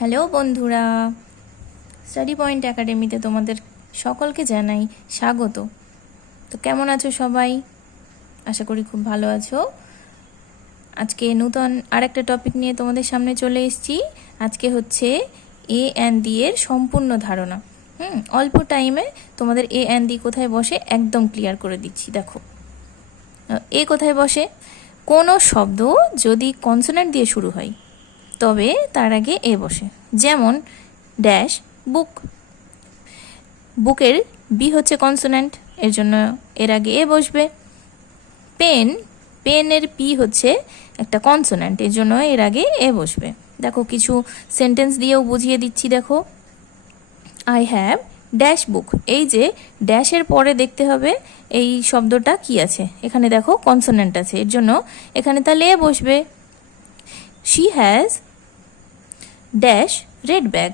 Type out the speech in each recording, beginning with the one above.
Hello বন্ধুরা, study point একাডেমিতে তোমাদের সকলকে জানাই স্বাগত। তো কেমন আছো সবাই? আশা করি খুব ভালো আছো। আজকে নতুন আরেকটা টপিক নিয়ে তোমাদের সামনে চলে এসেছি। আজকে হচ্ছে এ অ্যান্ড ডি এর সম্পূর্ণ ধারণা। অল্প টাইমে তোমাদের এ অ্যান্ড ডি কোথায় বসে একদম ক্লিয়ার করে দিচ্ছি। দেখো, এ কোথায় বসে? কোনো শব্দ যদি কনসোনেন্ট দিয়ে শুরু হয় তবে তার আগে এ বসে। যেমন ড্যাশ বুক, বুকের বি হচ্ছে কনসোনেন্ট, এর জন্য এর আগে এ বসবে। পেন, পেনের পি হচ্ছে একটা কনসোনেন্ট, এর জন্য এর আগে এ বসবে। দেখো কিছু সেন্টেন্স দিয়েও বুঝিয়ে দিচ্ছি। দেখো, আই হ্যাভ ড্যাশ বুক, এই যে ড্যাশের পরে দেখতে হবে এই শব্দটা কি আছে। এখানে দেখো কনসোনেন্ট আছে, এর জন্য এখানে তাহলে এ বসবে। She has dash red bag,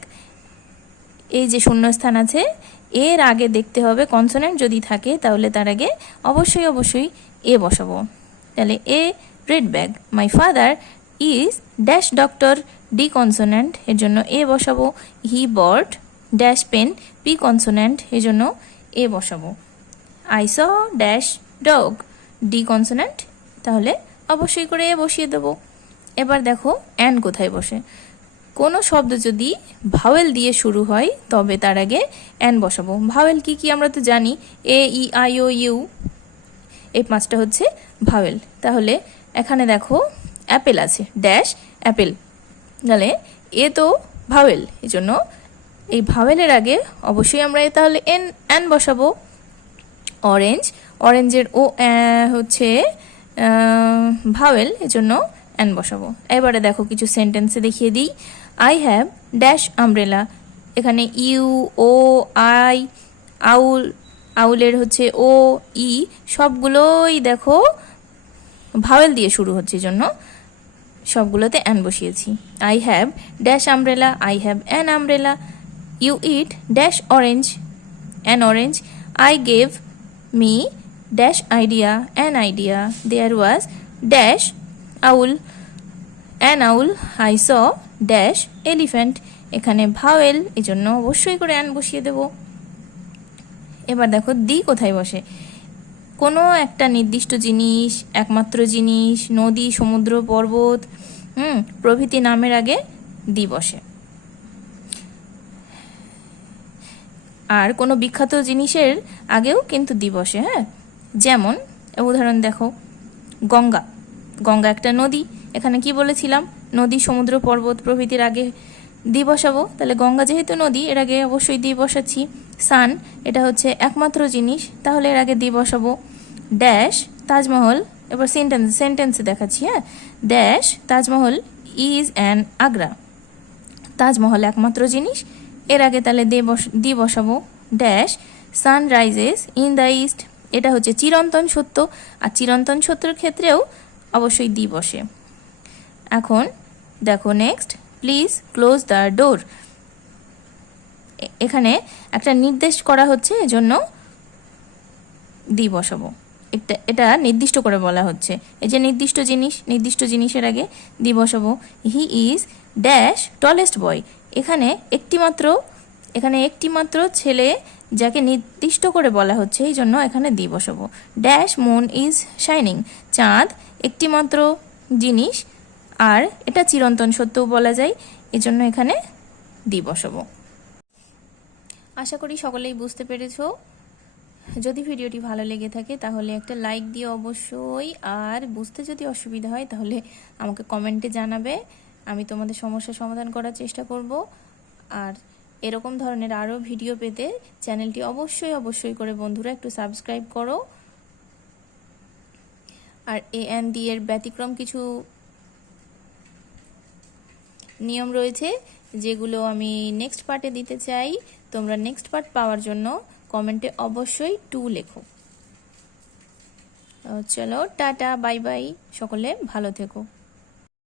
এই যে শূন্যস্থান আছে এর আগে দেখতে হবে কনসোনেন্ট যদি থাকে তাহলে তার আগে অবশ্যই এ বসাবো। তাহলে a red bag. My father is dash doctor, D consonant, এর জন্য এ বসাবো। He bought dash pen, P consonant, এর জন্য এ বসাবো। I saw dash dog, D consonant, তাহলে অবশ্যই করে এ বসিয়ে দেবো। এবার দেখো অ্যান কোথায় বসে। কোনো শব্দ যদি ভাওয়েল দিয়ে শুরু হয় তবে তার আগে অ্যান বসাবো। ভাওয়েল কি কি আমরা তো জানি, এ ই আই ও ইউ, এই পাঁচটা হচ্ছে ভাওয়েল। তাহলে এখানে দেখো অ্যাপেল আছে, ড্যাশ অ্যাপেল, তাহলে এ তো ভাওয়েল, এই জন্য এই ভাওয়েলের আগে অবশ্যই আমরা তাহলে অ্যান বসাবো। অরেঞ্জ, অরেঞ্জের ও হচ্ছে ভাওয়েল, এজন্য অ্যান বসাবো। এবারে দেখো কিছু সেন্টেন্সে দেখিয়ে দিই। আই হ্যাভ ড্যাশ আমব্রেলা, এখানে ইউ ও আই, আউল, আউলের হচ্ছে ও ই, সবগুলোই দেখো ভাওয়েল দিয়ে শুরু হচ্ছে, জন্য সবগুলোতে অ্যান বসিয়েছি। I have dash umbrella, I have an umbrella. You eat dash orange, an orange. I gave me dash idea, an idea. There was dash owl, an owl. I saw dash elephant, এখানে vowel, এই জন্য অবশ্যই করে an বসিয়ে দেব। এবার দেখো দি কোথায় বসে। কোনো একটা নির্দিষ্ট জিনিস, একমাত্র জিনিস, নদী, সমুদ্র, পর্বত প্রভৃতি নামের আগে দি বসে। আর কোনো বিখ্যাত জিনিসের আগেও কিন্তু দি বসে। যেমন উদাহরণ দেখো, গঙ্গা, গঙ্গা একটা নদী, এখানে কি বলেছিলাম, নদী, সমুদ্র, পর্বত প্রভৃতির আগে দি বসাবো। তাহলে গঙ্গা যেহেতু নদী, এর আগে অবশ্যই দি বসাচ্ছি। সান, এটা হচ্ছে একমাত্র জিনিস, তাহলে এর আগে দি বসাবো। ড্যাশ তাজমহল, এবার সেন্টেন্সে দেখাচ্ছি। Dash Taj Mahal is an Agra, Taj Mahal একমাত্র জিনিস, এর আগে তাহলে দি বসাবো। ড্যাশ সানরাইজেস ইন দ্য ইস্ট, এটা হচ্ছে চিরন্তন সত্য, আর চিরন্তন সত্যের ক্ষেত্রেও অবশ্যই দি বসে। এখন দেখো next, please close the door, এখানে একটা নির্দেশ করা হচ্ছে, এজন্য দি বসাবো। এটা নির্দিষ্ট করে বলা হচ্ছে, এই যে নির্দিষ্ট জিনিস, নির্দিষ্ট জিনিসের আগে দি বসাবো। হি ইজ ড্যাশ টলেস্ট বয়, এখানে একটিমাত্র ছেলে যাকে নির্দিষ্ট করে বলা হচ্ছে, এই জন্য এখানে দি বসাবো। ড্যাশ মুন ইজ শাইনিং, চাঁদ একটিমাত্র জিনিস, আর এটা চিরন্তন সত্যও বলা যায়, এজন্য এখানে দি বসাবো। আশা করি সকলেই বুঝতে পেরেছো। যদি ভিডিওটি ভালো লেগে থাকে তাহলে একটা লাইক দিও অবশ্যই, আর বুঝতে যদি অসুবিধা হয় তাহলে আমাকে কমেন্টে জানাবে, আমি তোমাদের সমস্যার সমাধান করার চেষ্টা করব। আর এরকম ধরনের আরও ভিডিও পেতে চ্যানেলটি অবশ্যই করে বন্ধুরা একটু সাবস্ক্রাইব করো। আর এ অ্যান্ড ডি এর ব্যতিক্রম কিছু নিয়ম রয়েছে যেগুলো আমি নেক্সট পার্টে দিতে চাই। তোমরা নেক্সট পার্ট পাওয়ার জন্য কমেন্টে অবশ্যই 2 লেখো। চলো টাটা, বাই বাই, সকলে ভালো থেকো।